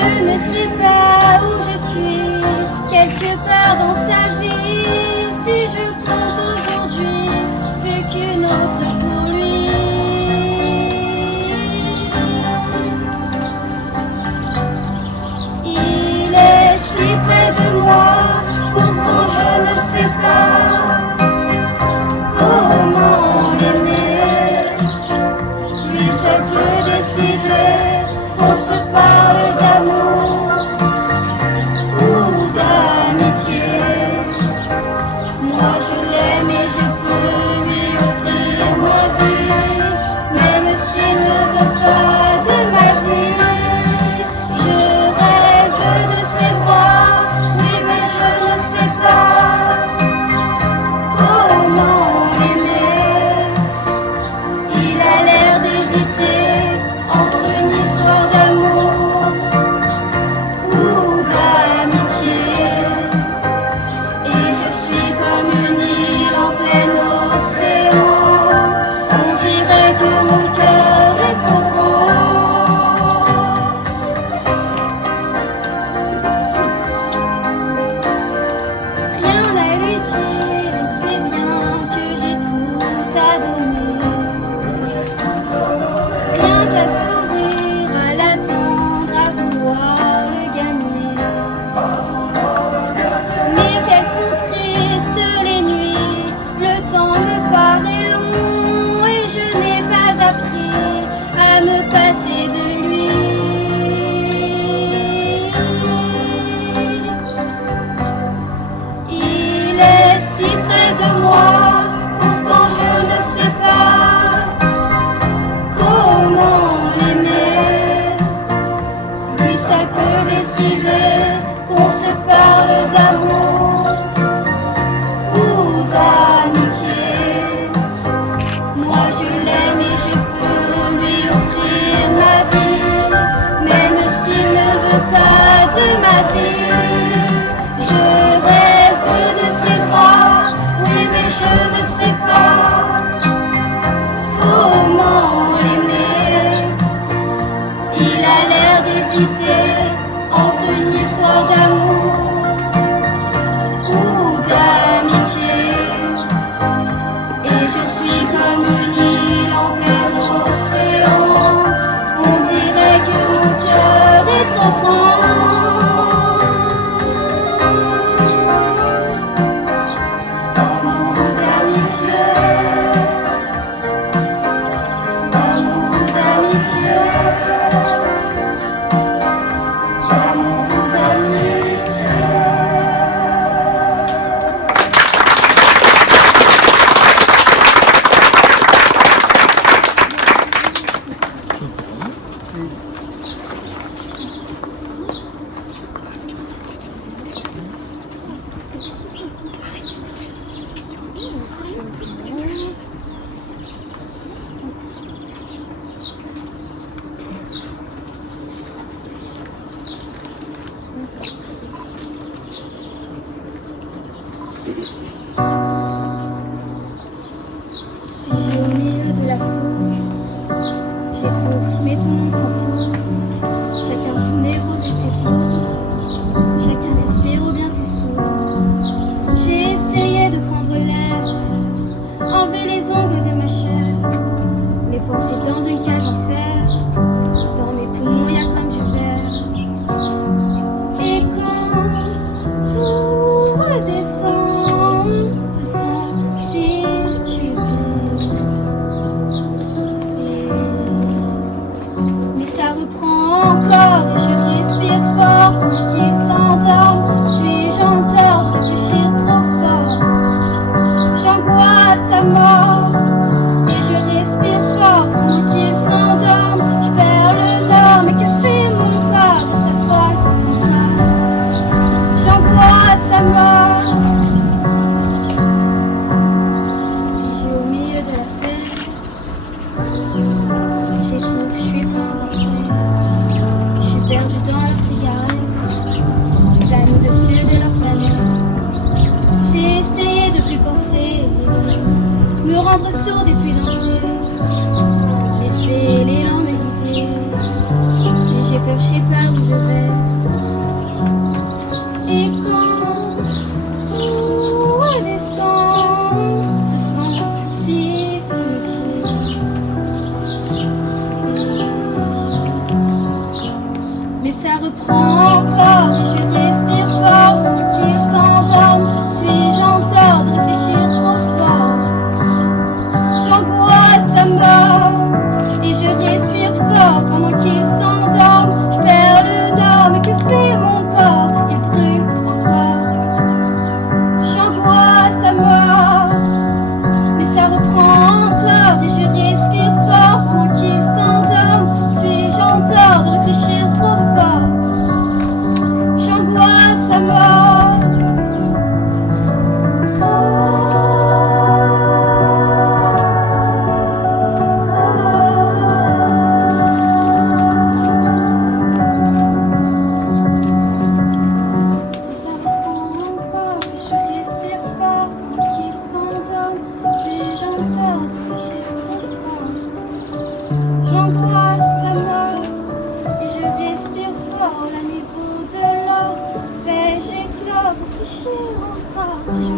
Je ne sais pas où je suis, quelque part dans sa vie. Si je compte aujourd'hui, plus qu'une autre pour lui. Il est si près de moi, pourtant je ne sais pas comment l'aimer. Lui seul peut décider qu'on se parle d'amour ou d'amitié. Moi je l'aime et je peux lui offrir ma vie, même s'il ne veut pas de ma vie. Je rêve de ses bras, oui mais je ne sais pas comment l'aimer. Il a l'air d'hésiter entre une histoire d'amour ou d'amitié. Et je suis comme une île en plein océan. On dirait que mon cœur est trop grand. Rien à lui dire, et c'est bien que j'ai tout à donner. Rien qu'à sourire, à l'attendre, à vouloir le gagner. Mais qu'elles sont tristes les nuits, le temps me paraît long et je n'ai pas appris à me passer de lui. Il est si près de moi, pourtant je ne sais pas comment l'aimer. Lui seul peut décider qu'on se parle d'amour ou d'amitié. Moi je l'aime et je peux lui offrir ma vie, même s'il ne veut pas de ma vie. Je rêve de ses bras, oui mais je ne sais pas comment l'aimer. Il a l'air d'hésiter entre une histoire d'amour ou d'amitié. Et je suis comme une île en plein océan. On dirait que mon cœur est trop grand. Amour d'amitié, amour d'amitié, amour d'amitié. peur, je sais pas où je vais. Et quand tout redescend, ce sont si foutu. Mais ça reprend encore et je respire fort pendant qu'il s'endorme. Suis-je en tort de réfléchir trop fort? J'angoisse à mort et je respire fort pendant qu'il s'endorme. Je perds le nord, mais que fait mon corps? Il brûle encore. J'angoisse à mort, mais ça reprend encore et je respire fort pendant qu'il s'endorme. Suis-je en tort de réfléchir trop fort? J'angoisse à mort. Ça reprend encore et je respire fort pendant qu'il s'endorme. Suis-je en tort de réfléchir trop fort? J'angoisse à mort et je respire fort. La niveau de l'or fait j'éclore, réfléchir encore si je